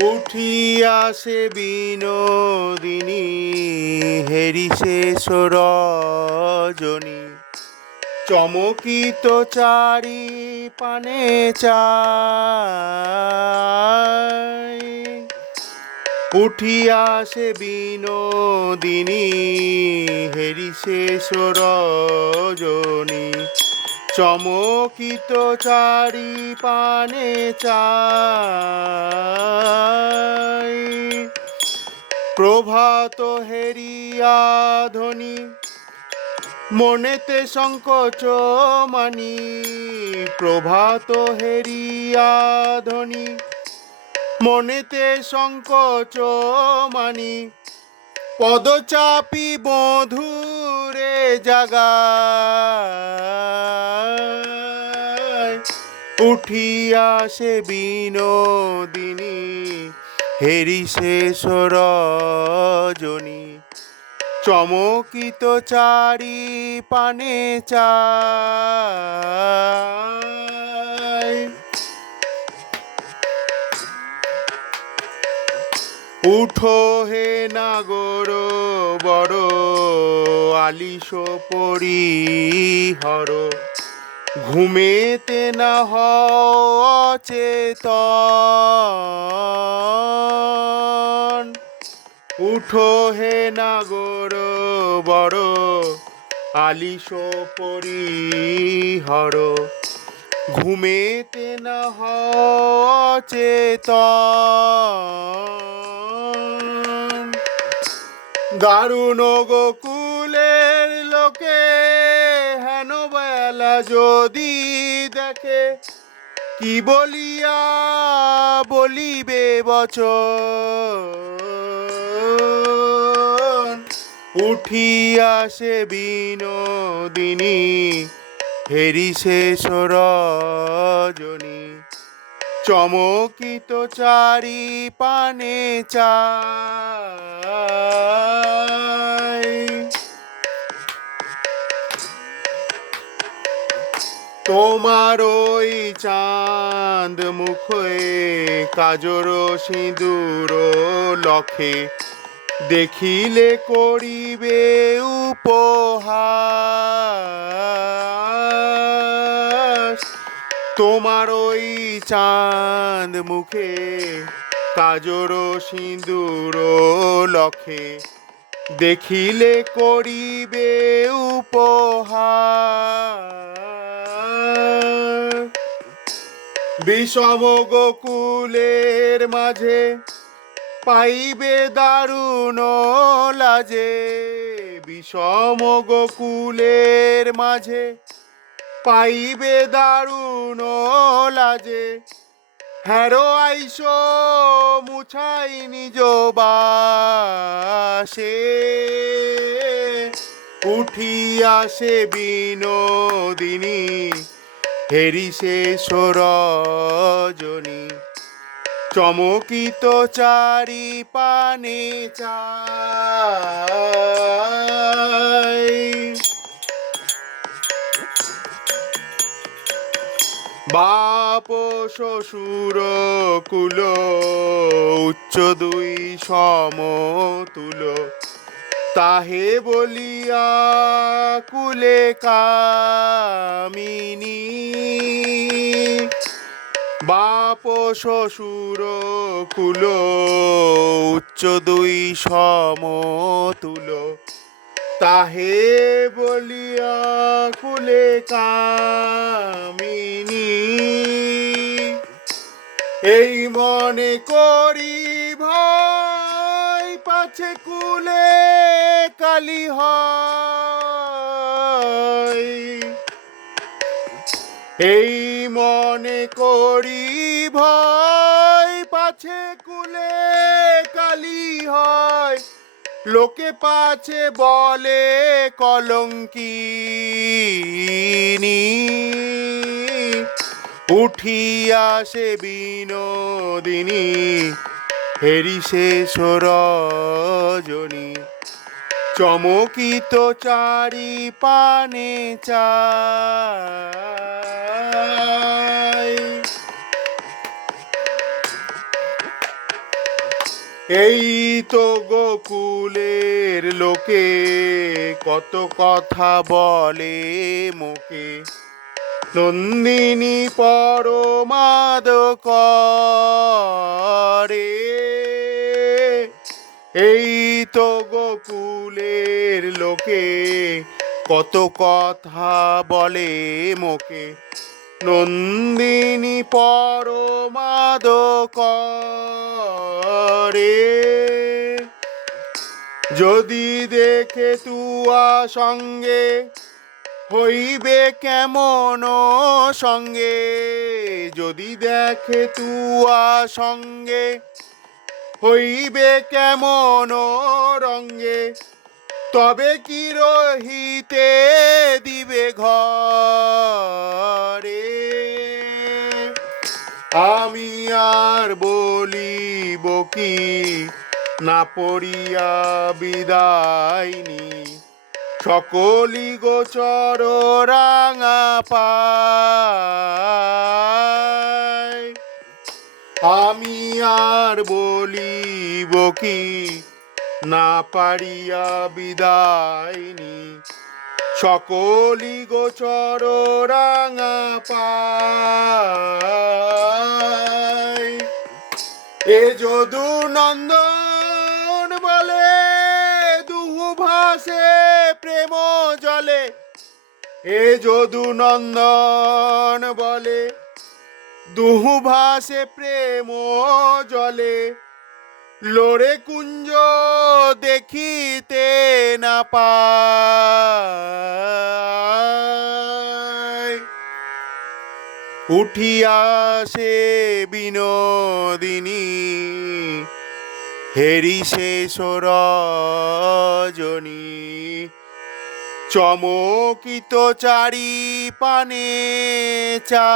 উঠিয়া সে বিনোদিনী হেরিশেষ রজনী চমকিত চারি পানে চায় উঠিয়া সে বিনোদিনী হেরিশেষ রজনী চমকিত চারি পানে চায় প্রভাত হেরিয়া ধ্বনি মনেতে সংকোচ মানি প্রভাত হেরিয়া ধ্বনি মনেতে সংকোচ মানি পদচাপি বধূরে জাগায় উঠিয়া সে বিনোদিনী হেরিশেষ রজনী চমকিত চারি পানে চায় উঠো হে নাগর বড় আলিশ পরিহর ঘুমেতে না অচেতন উঠো হে নাগর বড় আলিশ পরিহর ঘুমেতে না অচেতন দারুণ গোকুলের লোকে হেন বেলা যদি দেখে কি বলিয়া বলিবে বচন উঠিয়া সে বিনোদিনী হেরিশেষ রজনী চমকিত চারি পানে চায় তোমার ওই চাঁদ মুখে কাজর সিঁদুর লখে দেখিলে করিবে উপহাস তোমার ওই চাঁদ মুখে কাজর সিঁদুর লখে দেখিলে করিবে উপহার বিষম গোকুলের মাঝে পাইবে দারুণ লাজে বিষম গোকুলের মাঝে পাইবে দারুণ লাজে হ্যারো আইসো মুছাই নিজ বাসে উঠিয়া সে বিনোদিনী হেরিশেষ রজনী চমকিত চারি পানে চায় বাপ শ্বশুর কুল উচ্চ দুই সমতুল তাহে বলিয়া কুলে কামিনী বাপ শ্বশুর কুল উচ্চ দুই সমতুল তাহে বলিয়া কুলে কামিনী এই মনে করি ভয় পাছে কুলে কালী হয় এই মনে করি ভয় পাছে কুলে কালী হয় লোকে পাছে বলে কলঙ্কিনী উঠিয়া সে বিনোদিনী হেরিশেষ রজনী চমকিত চারি পানে চায় এই তো গোকুলের লোকে কত কথা বলে মোকে, নন্দিনী পরমাদ করে। এই তো গোকুলের লোকে কত কথা বলে মোকে, নন্দিনী পরমাদ করে। যদি দেখে তুয়া সঙ্গে হইবে কেমন সঙ্গে, যদি দেখে তুয়া সঙ্গে হইবে কেমন রঙ্গে, তবে কি রহিতে দিবে ঘরে। আমি আর বলিব কি, না পড়িয়া বিদায়নি, সকলি গোচর রাঙা পায়। আমি আর বলিব কি, না পারিয়া বিদায়নি, সকলি গোচর রাঙা পায়। এ যদু নন্দন বলে দুহু ভাসে প্রেম জলে, এ যদু নন্দন বলে দুহু ভাসে প্রেম জলে, লোরে কুঞ্জ দেখিতে না পায়। উঠিয়াছে বিনোদিনী হেরি শেষ রজনী, চমকিত চারি পানে চা